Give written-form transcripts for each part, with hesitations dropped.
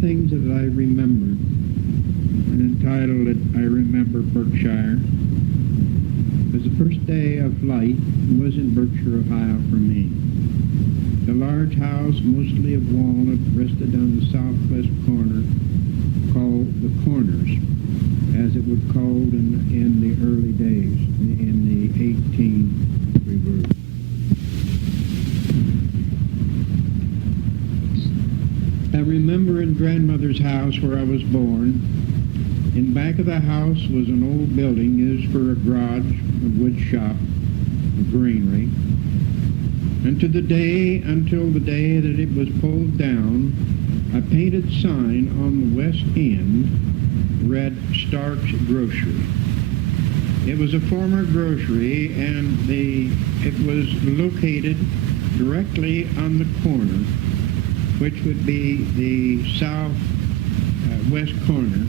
Things That I Remember, and entitled it, I Remember Berkshire. As the first day of light was in Berkshire, Ohio for me. The large house, mostly of walnut, rested on the southwest corner, called the Corners, as it was called in the early days, in the 18 we were. I remember in grandmother's house where I was born. In back of the house was an old building used for a garage, a wood shop, a granary. And until the day that it was pulled down, a painted sign on the west end read Stark's Grocery. It was a former grocery, and it was located directly on the corner, which would be the southwest corner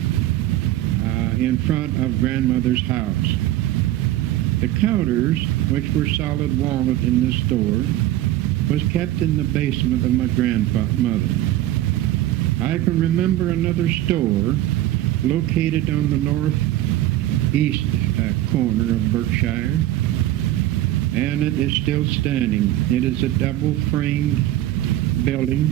in front of grandmother's house. The counters, which were solid walnut in the store, was kept in the basement of my grandmother. I can remember another store located on the northeast corner of Berkshire, and it is still standing. It is a double-framed building.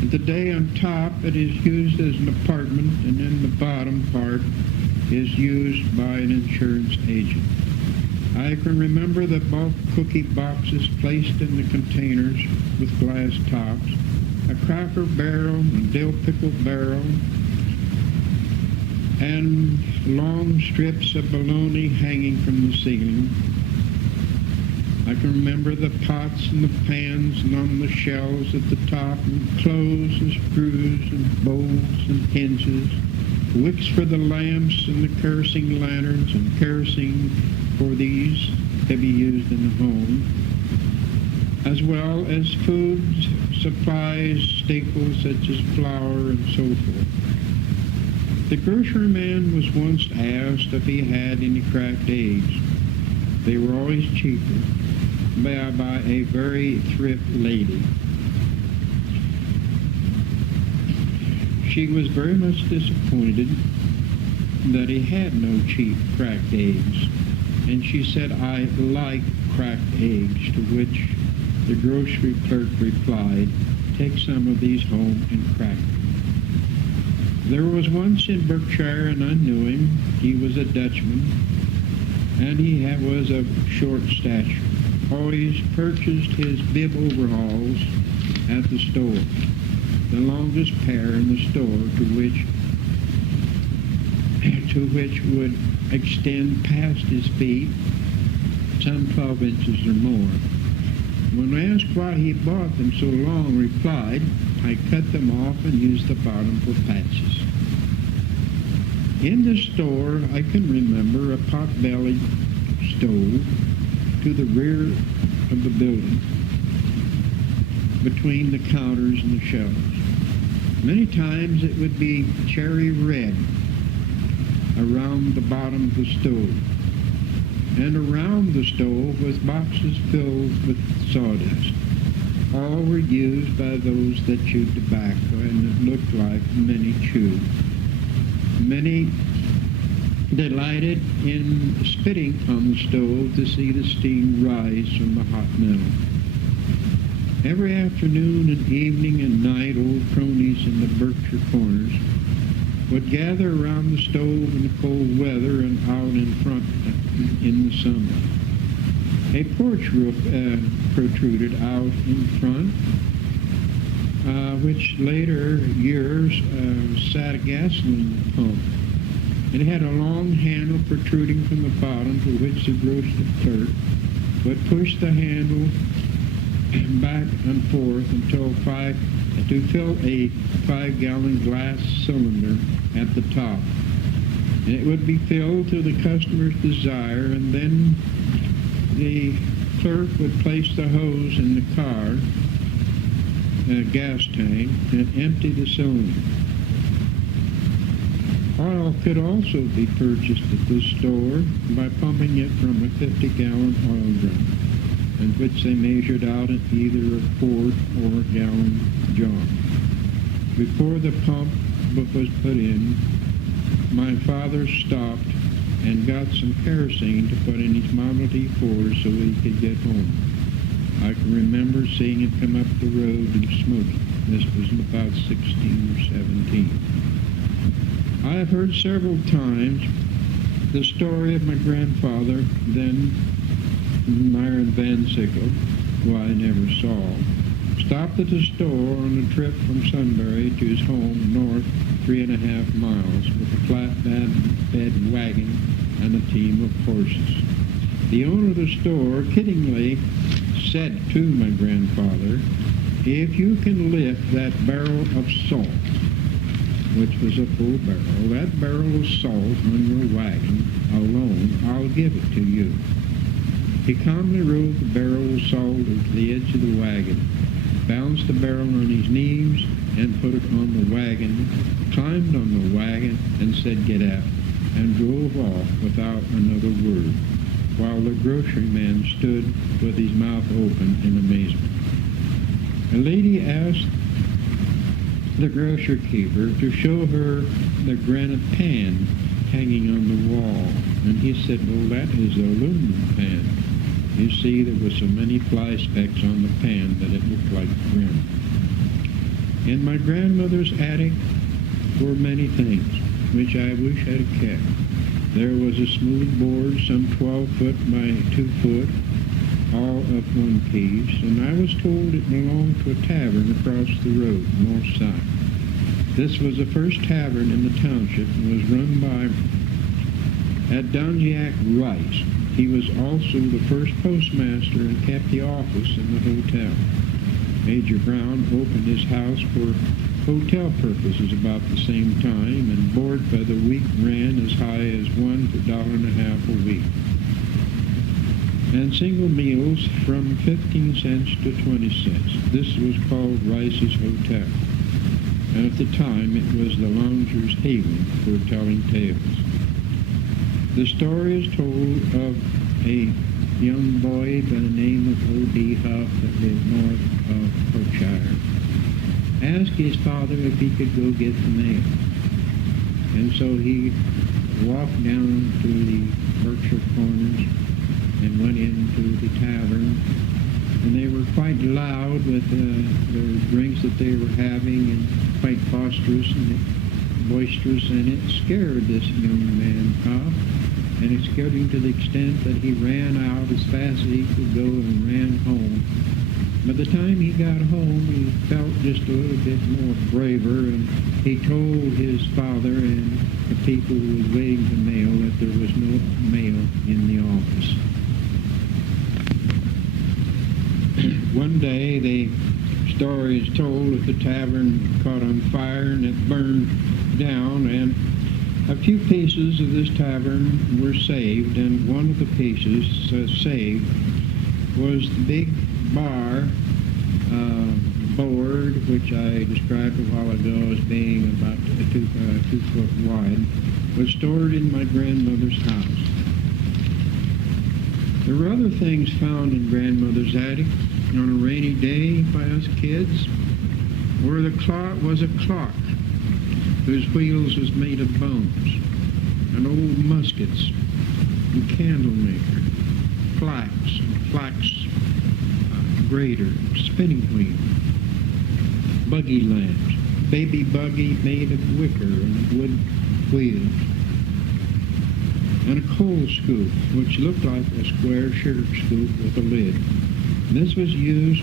And today on top it is used as an apartment, and then the bottom part is used by an insurance agent. I can remember the bulk cookie boxes placed in the containers with glass tops, a cracker barrel, a dill pickle barrel, and long strips of bologna hanging from the ceiling. I can remember the pots and the pans and on the shelves at the top, and clothes and screws and bowls and hinges, wicks for the lamps and the kerosene lanterns, and kerosene for these to be used in the home, as well as food supplies, staples such as flour and so forth. The grocery man was once asked if he had any cracked eggs. They were always cheaper by a very thrift lady. She was very much disappointed that he had no cheap cracked eggs, and she said, "I like cracked eggs," to which the grocery clerk replied, "Take some of these home and crack them." There was once in Berkshire, and I knew him. He was a Dutchman, and he was of short stature. Always purchased his bib overalls at the store, the longest pair in the store, to which would extend past his feet some 12 inches or more. When asked why he bought them so long, replied, "I cut them off and used the bottom for patches." In the store, I can remember a pot-bellied stove to the rear of the building, between the counters and the shelves. Many times it would be cherry red around the bottom of the stove, and around the stove was boxes filled with sawdust. All were used by those that chewed tobacco, and it looked like many chewed. Many delighted in spitting on the stove to see the steam rise from the hot metal. Every afternoon and evening and night, old cronies in the Berkshire Corners would gather around the stove in the cold weather and out in front in the summer. A porch roof protruded out in front, which later years sat a gasoline pump. It had a long handle protruding from the bottom, to which the grocery clerk would push the handle back and forth to fill a 5-gallon glass cylinder at the top. And it would be filled to the customer's desire, and then the clerk would place the hose in the car, gas tank, and empty the cylinder. Oil could also be purchased at this store by pumping it from a 50-gallon oil drum, in which they measured out at either a quart or a gallon jar. Before the pump was put in, my father stopped and got some kerosene to put in his Model T4 so he could get home. I can remember seeing it come up the road and smoking. This was about 16 or 17. I have heard several times the story of my grandfather, then Virgil Van Sickle, who I never saw, stopped at the store on a trip from Sunbury to his home north 3.5 miles with a flatbed wagon and a team of horses. The owner of the store kiddingly said to my grandfather, "If you can lift that barrel of salt," which was a full barrel, "that barrel of salt on your wagon alone, I'll give it to you." He calmly rolled the barrel of salt to the edge of the wagon, balanced the barrel on his knees, and put it on the wagon, climbed on the wagon, and said, "Get out," and drove off without another word, while the grocery man stood with his mouth open in amazement. A lady asked the grocery keeper to show her the granite pan hanging on the wall, and he said, "Well, that is an aluminum pan." You see, there were so many fly specks on the pan that it looked like granite. In my grandmother's attic were many things, which I wish I had kept. There was a smooth board some 12 foot by 2 foot, all of one piece, and I was told it belonged to a tavern across the road, north side. This was the first tavern in the township and was run by Adonjiak Rice. He was also the first postmaster and kept the office in the hotel. Major Brown opened his house for hotel purposes about the same time, and board by the week ran as high as $1.50 a week, and single meals from 15 cents to 20 cents. This was called Rice's Hotel, and at the time it was the lounger's haven for telling tales. The story is told of a young boy by the name of O.D. Huff that lived north of Berkshire. Asked his father if he could go get the mail. And so he walked down to the Berkshire Corners and went into the tavern. And they were quite loud with the drinks that they were having, and quite boisterous, and it scared this young man Huff. And it scared him to the extent that he ran out as fast as he could go and ran home. By the time he got home, he felt just a little bit more braver, and he told his father and the people who was waiting for mail that there was no mail in the office. One day, the story is told that the tavern caught on fire and it burned down, and a few pieces of this tavern were saved, and one of the pieces saved was the big bar board, which I described a while ago as being about 2 foot wide, was stored in my grandmother's house. There were other things found in grandmother's attic on a rainy day by us kids, where the clock was a clock whose wheels was made of bones, and old muskets, and candle maker, flax grater, spinning wheel, buggy lamps, baby buggy made of wicker and wood wheels, and a coal scoop, which looked like a square sugar scoop with a lid. And this was used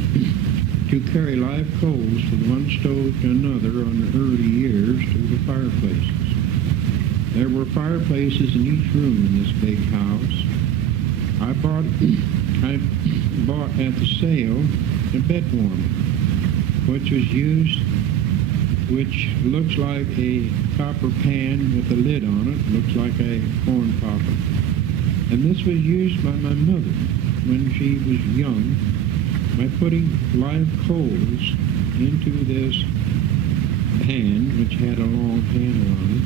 to carry live coals from one stove to another on the early years to the fireplaces. There were fireplaces in each room in this big house. I bought at the sale a bed warmer, which looks like a copper pan with a lid on it, looks like a corn popper. And this was used by my mother when she was young, by putting live coals into this pan, which had a long handle on it,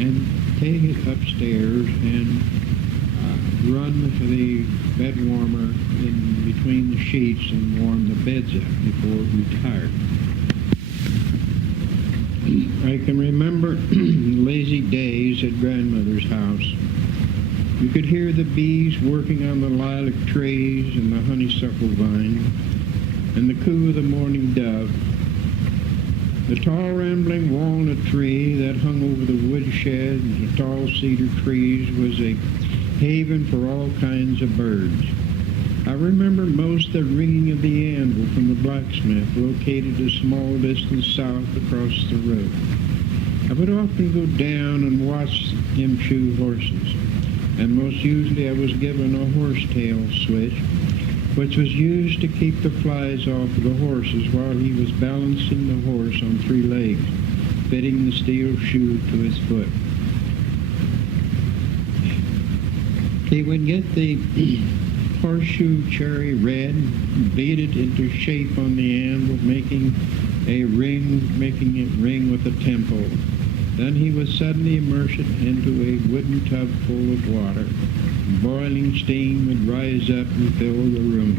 and take it upstairs and run the bed warmer in between the sheets and warm the beds up before it retired. I can remember lazy days at grandmother's house. You could hear the bees working on the lilac trees and the honeysuckle vine, and the coo of the morning dove. The tall rambling walnut tree that hung over the woodshed and the tall cedar trees was a haven for all kinds of birds. I remember most the ringing of the anvil from the blacksmith located a small distance south across the road. I would often go down and watch him shoe horses, and most usually I was given a horsetail switch, which was used to keep the flies off of the horses while he was balancing the horse on 3 legs, fitting the steel shoe to his foot. He would get the horseshoe cherry red, beat it into shape on the anvil, making it ring with a tempo. Then he would suddenly immerse it into a wooden tub full of water. Boiling steam would rise up and fill the room.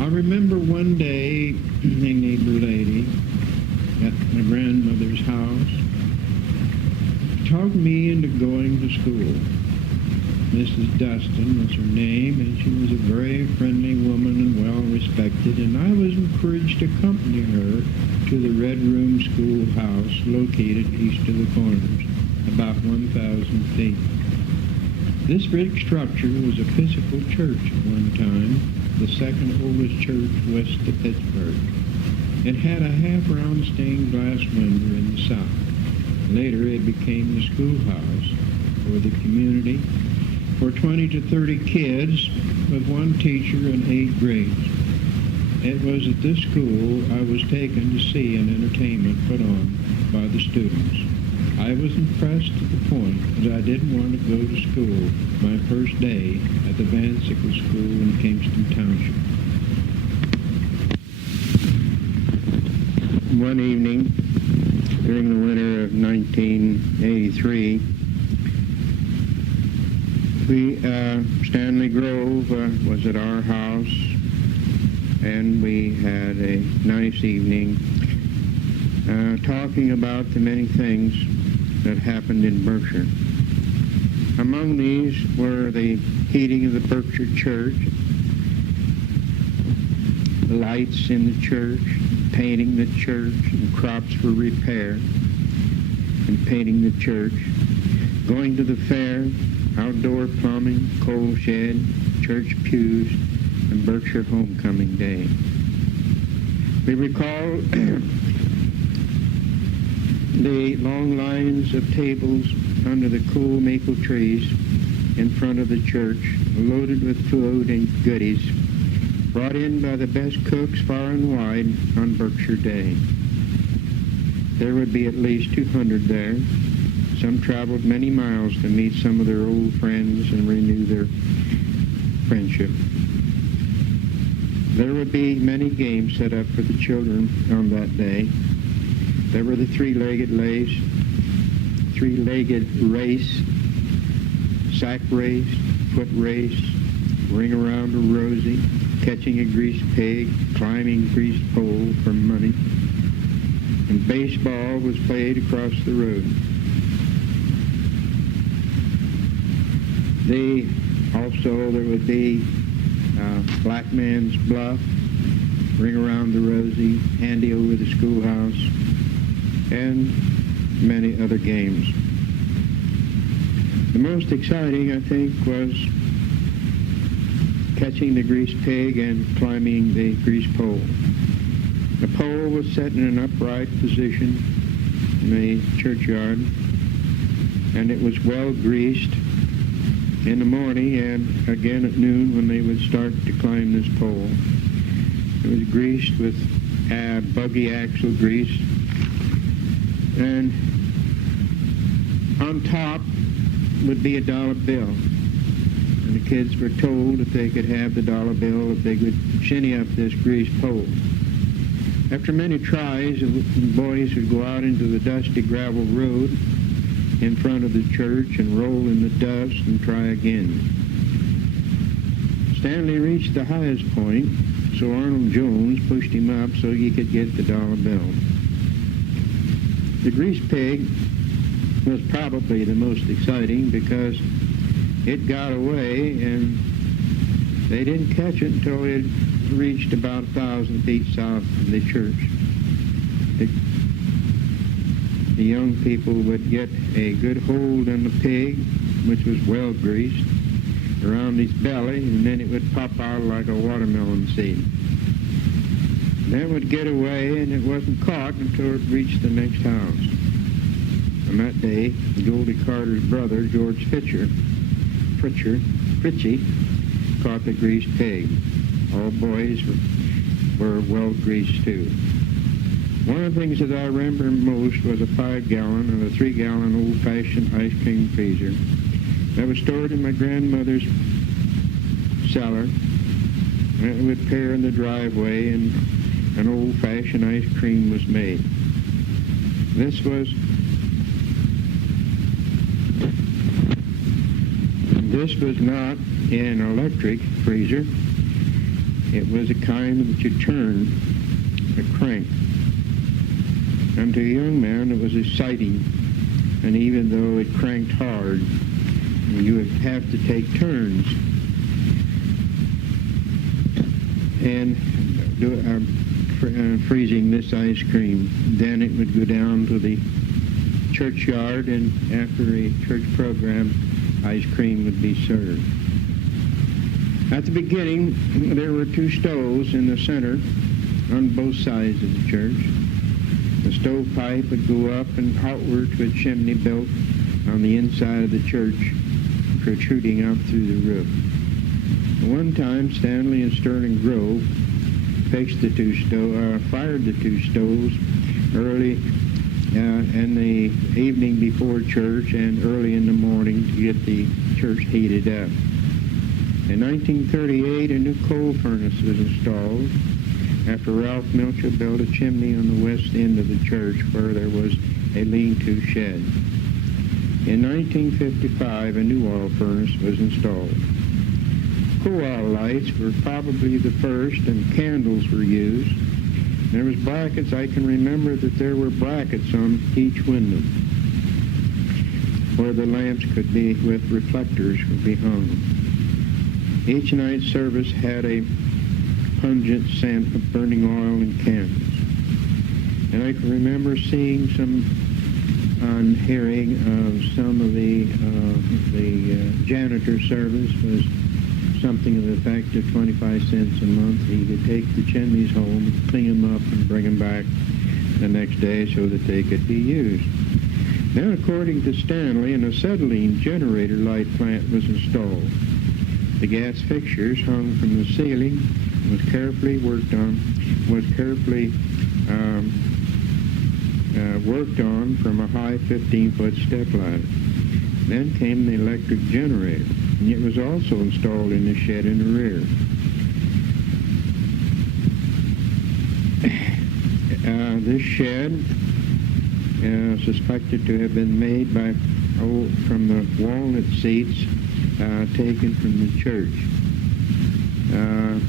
I remember one day a neighbor lady at my grandmother's house talked me into going to school. Mrs. Dustin was her name, and she was a very friendly woman and well-respected, and I was encouraged to accompany her to the Red Room schoolhouse located east of the Corners, about 1,000 feet. This brick structure was a Episcopal church at one time, the second oldest church west of Pittsburgh. It had a half-round stained glass window in the south. Later it became the schoolhouse for the community for 20 to 30 kids with 1 teacher and 8 grades. It was at this school I was taken to see an entertainment put on by the students. I was impressed to the point that I didn't want to go to school my first day at the Van Sickle School in Kingston Township. One evening during the winter of 1983, Stanley Grove was at our house, and we had a nice evening talking about the many things that happened in Berkshire. Among these were the heating of the Berkshire church, lights in the church, painting the church, and crops for repair, and painting the church, going to the fair, outdoor plumbing, coal shed, church pews, and Berkshire Homecoming Day. We recall the long lines of tables under the cool maple trees in front of the church, loaded with food and goodies, brought in by the best cooks far and wide on Berkshire Day. There would be at least 200 there. Some traveled many miles to meet some of their old friends and renew their friendship. There would be many games set up for the children on that day. There were the three-legged race, sack race, foot race, ring around a rosy, catching a greased pig, climbing a greased pole for money, and baseball was played across the road. Also there would be Black Man's Bluff, Ring Around the Rosie, Handy Over the Schoolhouse, and many other games. The most exciting, I think, was catching the greased pig and climbing the greased pole. The pole was set in an upright position in the churchyard, and it was well greased in the morning and again at noon when they would start to climb this pole. It was greased with buggy axle grease, and on top would be a $1 bill. And the kids were told that they could have the $1 bill if they could shinny up this greased pole. After many tries, the boys would go out into the dusty gravel road in front of the church and roll in the dust and try again. Stanley reached the highest point, so Arnold Jones pushed him up so he could get the dollar bill. The greased pig was probably the most exciting because it got away and they didn't catch it until it reached about 1,000 feet south of the church. The young people would get a good hold on the pig, which was well greased, around his belly, and then it would pop out like a watermelon seed. Then it would get away, and it wasn't caught until it reached the next house. On that day, Goldie Carter's brother, George Fritchie, caught the greased pig. All boys were well greased too. One of the things that I remember most was a 5-gallon and a 3-gallon old-fashioned ice cream freezer that was stored in my grandmother's cellar. And it would pair in the driveway, and an old-fashioned ice cream was made. This was not an electric freezer. It was a kind that you turn, a crank. And to a young man, it was exciting. And even though it cranked hard, you would have to take turns and freezing this ice cream. Then it would go down to the churchyard, and after a church program, ice cream would be served. At the beginning, there were 2 stoves in the center on both sides of the church. The stovepipe would go up and outward to a chimney built on the inside of the church, protruding out through the roof. At one time, Stanley and Sterling Grove fired the 2 stoves early in the evening before church and early in the morning to get the church heated up. In 1938, a new coal furnace was installed after Ralph Milcher built a chimney on the west end of the church where there was a lean-to shed. In 1955, a new oil furnace was installed. Coal oil lights were probably the first, and candles were used. There was brackets. I can remember that there were brackets on each window where the lamps could be, with reflectors, could be hung. Each night's service had a pungent scent of burning oil and candles. And I can remember seeing on hearing of some of the janitor service was something of the effect of 25 cents a month. He could take the chimneys home, clean them up, and bring them back the next day so that they could be used. Then, according to Stanley, an acetylene generator light plant was installed. The gas fixtures hung from the ceiling was carefully worked on from a high 15-foot step ladder. Then came the electric generator, and it was also installed in the shed in the rear. This shed, suspected to have been made from the walnut seats taken from the church.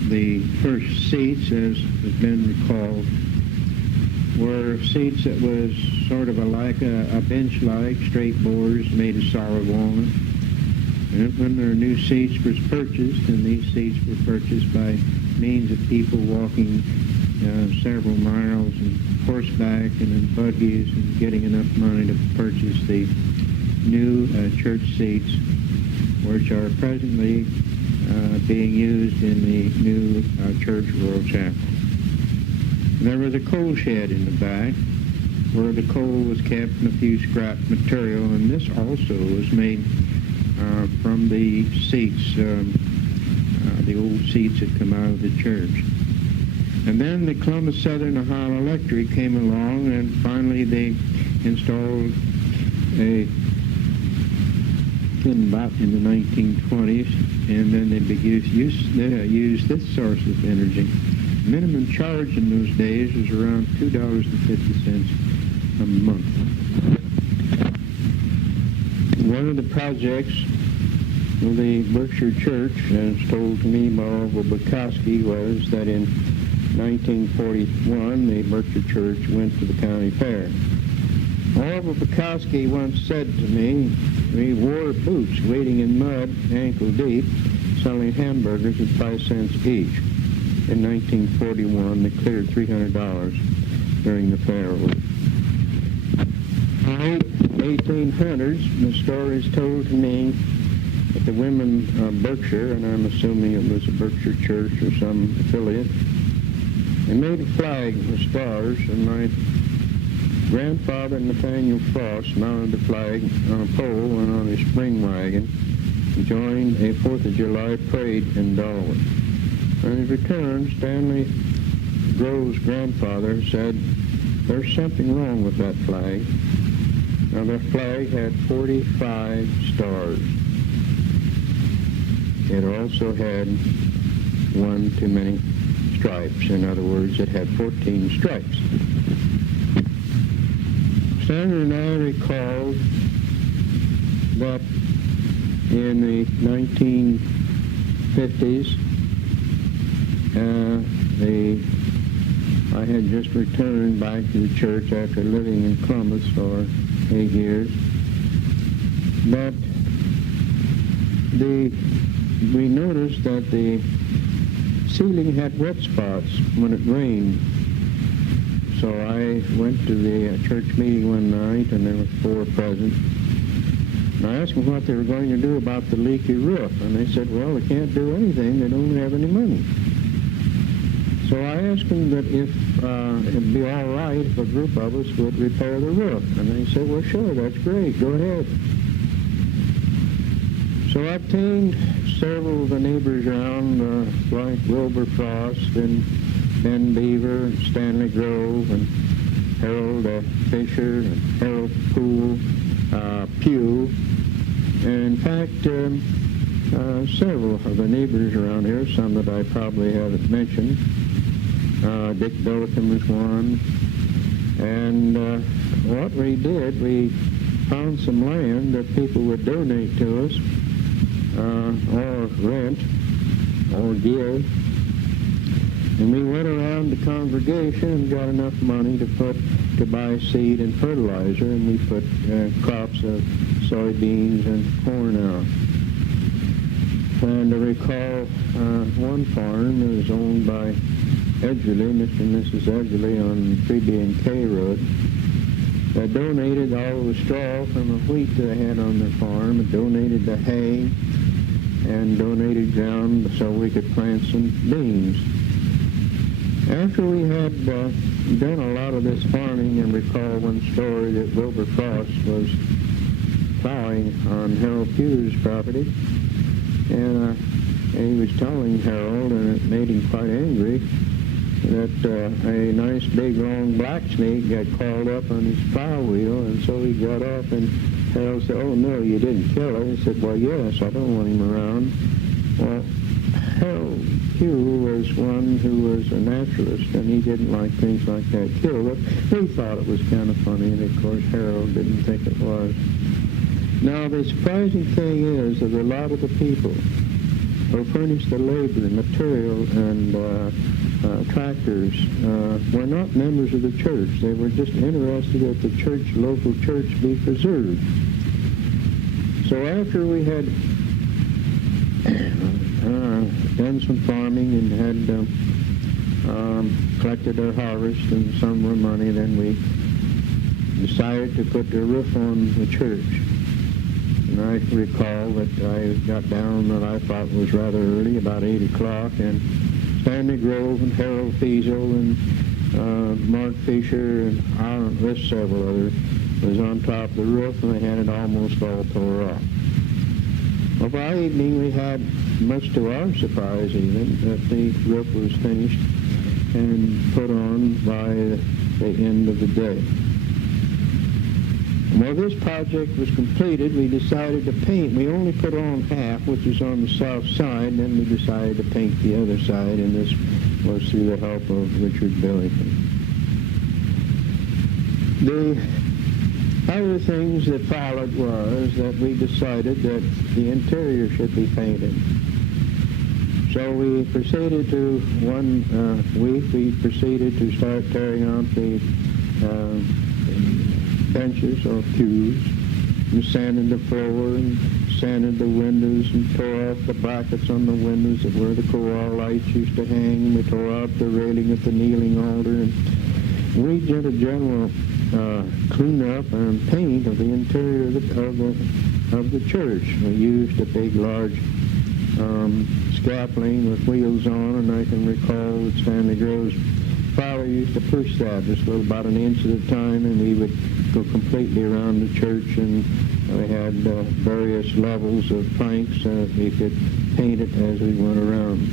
The first seats, as has been recalled, were seats that was sort of like a bench-like, straight boards made of solid walnut. And when their new seats was purchased, and these seats were purchased by means of people walking several miles on horseback and in buggies and getting enough money to purchase the new church seats, which are presently being used in the new church Royal Chapel. There was a coal shed in the back where the coal was kept and a few scrap material, and this also was made from the seats, the old seats that come out of the church. And then the Columbus Southern Ohio Electric came along, and finally they installed in the 1920s, and then they used this source of energy. Minimum charge in those days was around $2.50 a month. One of the projects the Berkshire Church, as told to me by Orville Bukowski, was that in 1941 the Berkshire Church went to the county fair. Orville Bukowski once said to me, we wore boots wading in mud ankle deep, selling hamburgers at 5 cents each. In 1941 they cleared $300 during the fair week. In the 1800s, the story is told to me that the women of Berkshire, and I'm assuming it was a Berkshire Church or some affiliate, they made a flag with stars, and my grandfather, Nathaniel Frost, mounted the flag on a pole and on his spring wagon, joined a 4th of July parade in Darwin. On his return, Stanley Grove's grandfather said, there's something wrong with that flag. Now, the flag had 45 stars. It also had one too many stripes. In other words, it had 14 stripes. Stanley and I recall that in the 1950s, I had just returned back to the church after living in Columbus for 8 years, but we noticed that the ceiling had wet spots when it rained. So I went to the church meeting one night, and there were 4 present. And I asked them what they were going to do about the leaky roof, and they said, well, they can't do anything. They don't have any money. So I asked them that if it'd be all right if a group of us would repair the roof. And they said, well, sure, that's great. Go ahead. So I obtained several of the neighbors around, like Wilbur Frost and Ben Beaver and Stanley Grove and Harold Fisher and Harold Pugh. And in fact, several of the neighbors around here, some that I probably haven't mentioned. Dick Billiken was one. And what we did, we found some land that people would donate to us, or rent, or give. And we went around the congregation and got enough money to buy seed and fertilizer, and we put crops of soybeans and corn out. And I recall one farm that was owned by Edgerly, Mr. and Mrs. Edgerly, on 3B&K Road, that donated all the straw from the wheat that they had on their farm, and donated the hay, and donated ground so we could plant some beans. After we had done a lot of this farming, and recall one story that Wilbur Frost was plowing on Harold Pugh's property, and he was telling Harold, and it made him quite angry, that a nice big long black snake got called up on his plow wheel, and so he got off, and Harold said, oh no, you didn't kill it. He said, well, yes, I don't want him around. Well, Harold Pugh was one who was a naturalist, and he didn't like things like that killed. But we thought it was kind of funny, and of course Harold didn't think it was. Now, the surprising thing is that a lot of the people who furnished the labor, material, and tractors were not members of the church. They were just interested that the local church be preserved. So after we had done some farming and had collected our harvest and some more money, then we decided to put the roof on the church. And I recall that I got down that I thought was rather early, about 8 o'clock, and Stanley Grove and Harold Fiesel and Mark Fisher and there's several others was on top of the roof, and they had it almost all tore off. Well, by evening we had, much to our surprise even, that the roof was finished and put on by the end of the day. Well, this project was completed. We decided to paint. We only put on half, which is on the south side, and then we decided to paint the other side, and this was through the help of Richard Billington. The Other things that followed was that we decided that the interior should be painted. So we proceeded to, one week, we proceeded to start tearing out the benches or pews, and sanded the floor, and sanded the windows, and tore off the brackets on the windows that where the choir lights used to hang, and we tore out the railing at the kneeling altar, and we did a general clean up and paint of the interior of the church. We used a big, large scaffolding with wheels on, and I can recall that Stanley Grove's father used to push that just about an inch at a time, and we would go completely around the church, and we had various levels of planks, and we could paint it as we went around.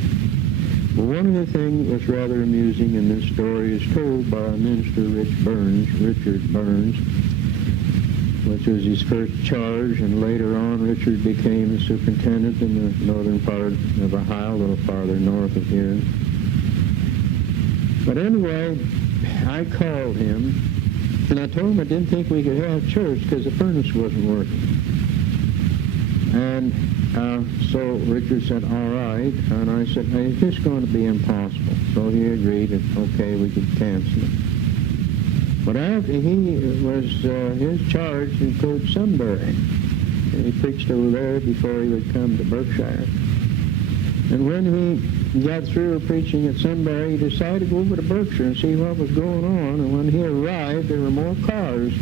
Well, one of the things that was rather amusing in this story is told by Minister Richard Burns, which was his first charge, and later on Richard became the superintendent in the northern part of Ohio, a little farther north of here. But anyway, I called him, and I told him I didn't think we could have church because the furnace wasn't working. And so Richard said, all right, and I said, hey, it's just going to be impossible. So he agreed that, okay, we could cancel it. But after his charge included Sunbury, and he preached over there before he would come to Berkshire. And when he got through preaching at Sunbury, he decided to go over to Berkshire and see what was going on. And when he arrived, there were more cars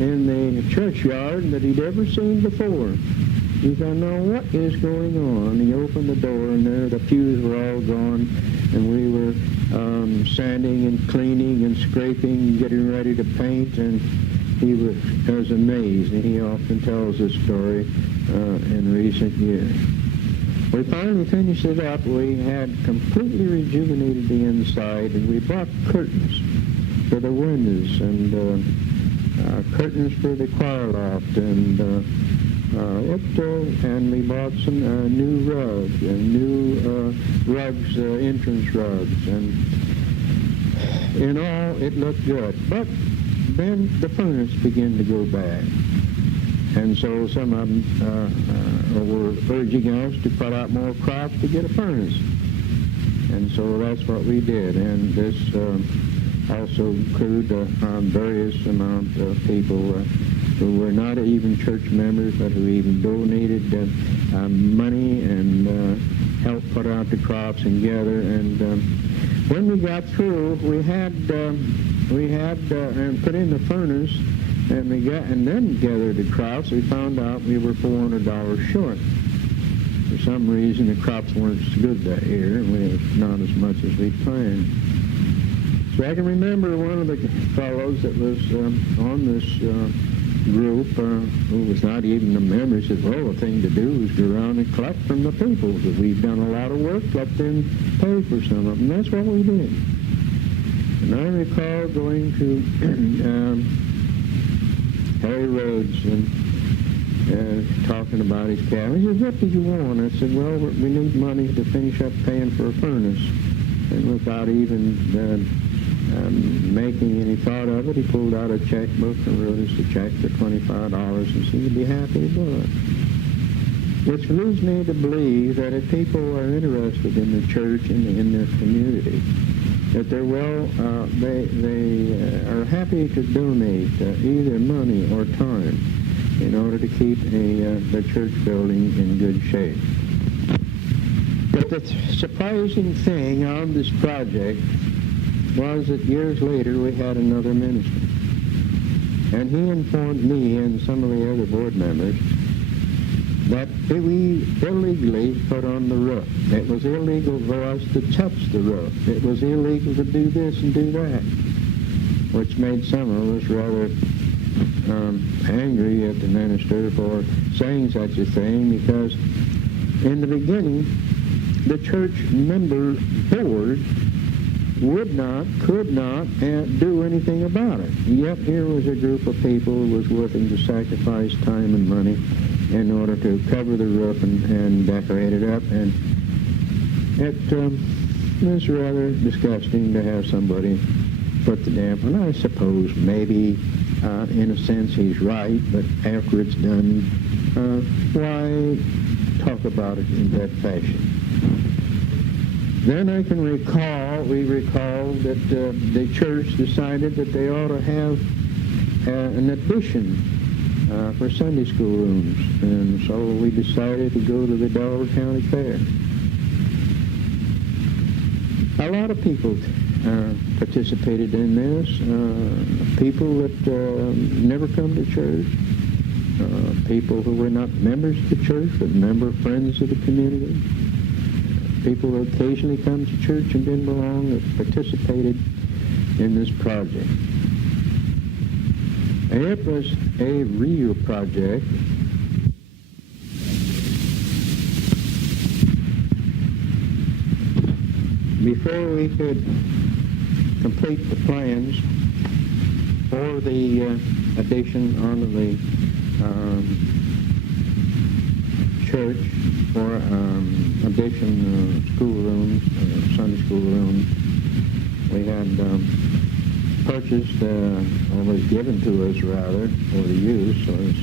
in the churchyard that he'd ever seen before. He thought, now what is going on? He opened the door, and there the pews were all gone, and we were sanding and cleaning and scraping and getting ready to paint, and he was amazed, and he often tells this story in recent years. We finally finished it up. We had completely rejuvenated the inside, and we bought curtains for the windows, and curtains for the choir loft, and we bought some new rugs, and new rugs, entrance rugs, and in all, it looked good. But then the furnace began to go bad. And so some of them were urging us to put out more crops to get a furnace. And so that's what we did. And this also included a various amount of people who were not even church members, but who even donated money and helped put out the crops and gather. And when we got through, we had and put in the furnace, and then gathered the crops. We found out we were $400 short. For some reason, the crops weren't as good that year, and it was not as much as we planned. So I can remember one of the fellows that was on this group, who was not even a member, said, well, the thing to do is go around and collect from the people. Because we've done a lot of work, let them pay for some of them. And that's what we did. And I recall going to Harry Rhodes and talking about his cabin. He said, what did you want? I said, well, we need money to finish up paying for a furnace. And without even making any thought of it, he pulled out a checkbook and wrote us a check for $25 and seemed to be happy to do it. Which leads me to believe that if people are interested in the church and in their community, that they are happy to donate either money or time in order to keep the church building in good shape. But the surprising thing on this project was that years later we had another minister. And he informed me and some of the other board members that we illegally put on the roof. It was illegal for us to touch the roof. It was illegal to do this and do that, which made some of us rather angry at the minister for saying such a thing, because in the beginning, the church member board could not do anything about it. Yet here was a group of people who was willing to sacrifice time and money in order to cover the roof and decorate it up. And it was rather disgusting to have somebody put the damp on. I suppose maybe In a sense, he's right, but after it's done, why talk about it in that fashion? Then I can we recalled that the church decided that they ought to have an addition for Sunday school rooms, and so we decided to go to the Delaware County Fair. A lot of people participated in this, people that never come to church, people who were not members of the church but friends of the community, people who occasionally come to church and didn't belong that participated in this project. And it was a real project. Before we could complete the plans for the addition onto the church for addition schoolrooms, Sunday school rooms, we had purchased, or was given to us rather, for the use, was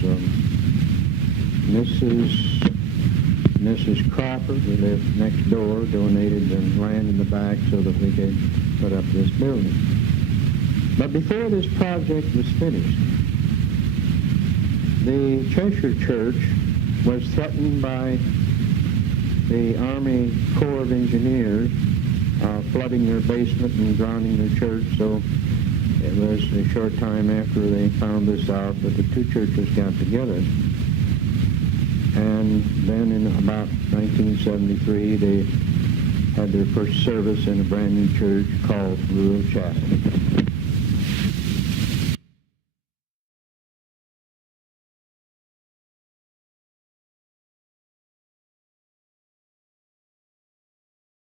Mrs. Cropper, who lived next door, donated the land in the back so that we could put up this building. But before this project was finished, the Cheshire Church was threatened by the Army Corps of Engineers flooding their basement and drowning their church, so it was a short time after they found this out that the two churches got together. And then in about 1973, they had their first service in a brand new church called Rural Chapel.